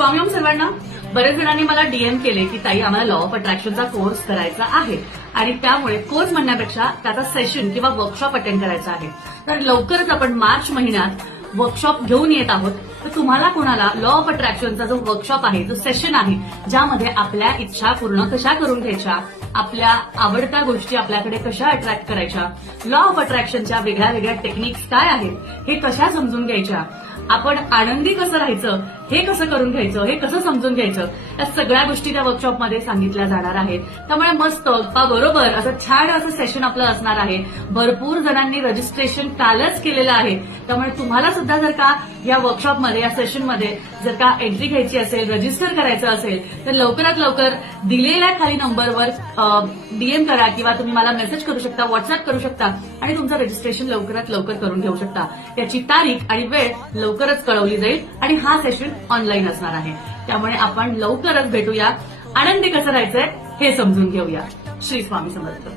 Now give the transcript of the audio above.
स्वामी ओम सर्वांना. बरेच जणांनी मला डीएम केले की ताई आम्हाला लॉ ऑफ अट्रॅक्शनचा कोर्स करायचा आहे आणि त्यामुळे कोर्स म्हणण्यापेक्षा त्याचा सेशन किंवा वर्कशॉप अटेंड करायचा आहे. तर लवकरच आपण मार्च महिन्यात वर्कशॉप घेऊन येत आहोत. तर तुम्हाला कोणाला लॉ ऑफ अट्रॅक्शनचा जो वर्कशॉप आहे, जो सेशन आहे, ज्यामध्ये आपल्या इच्छा पूर्ण कशा करून घ्यायच्या, आपल्या आवडत्या गोष्टी आपल्याकडे कशा अट्रॅक्ट करायच्या, लॉ ऑफ अट्रॅक्शनच्या वेगळ्या वेगळ्या टेक्निक्स काय आहेत, हे कशा समजून घ्यायच्या, आपण आनंदी कसं राहायचं, हे कसं करून घ्यायचं, हे कसं समजून घ्यायचं, या सगळ्या गोष्टी त्या वर्कशॉपमध्ये सांगितल्या जाणार आहेत. त्यामुळे मस्त गप्पा बरोबर असं छान असं सेशन आपलं असणार आहे. भरपूर जणांनी रजिस्ट्रेशन कालच केलेलं आहे. त्यामुळे तुम्हाला सुद्धा जर का या वर्कशॉपमध्ये, या सेशनमध्ये जर का एंट्री घ्यायची असेल, रजिस्टर करायचं असेल, तर लवकरात लवकर दिलेल्या खाली नंबरवर डीएम करा किंवा तुम्ही मला मेसेज करू शकता, व्हॉट्सअप करू शकता आणि तुमचं रजिस्ट्रेशन लवकरात लवकर करून घेऊ शकता. याची तारीख आणि वेळ लवकरच कळवली जाईल आणि हा सेशन ऑनलाईन असणार आहे. त्यामुळे आपण लवकरच भेटूया. आनंदी कसं राहायचंय हे समजून घेऊया. श्री स्वामी समर्थ.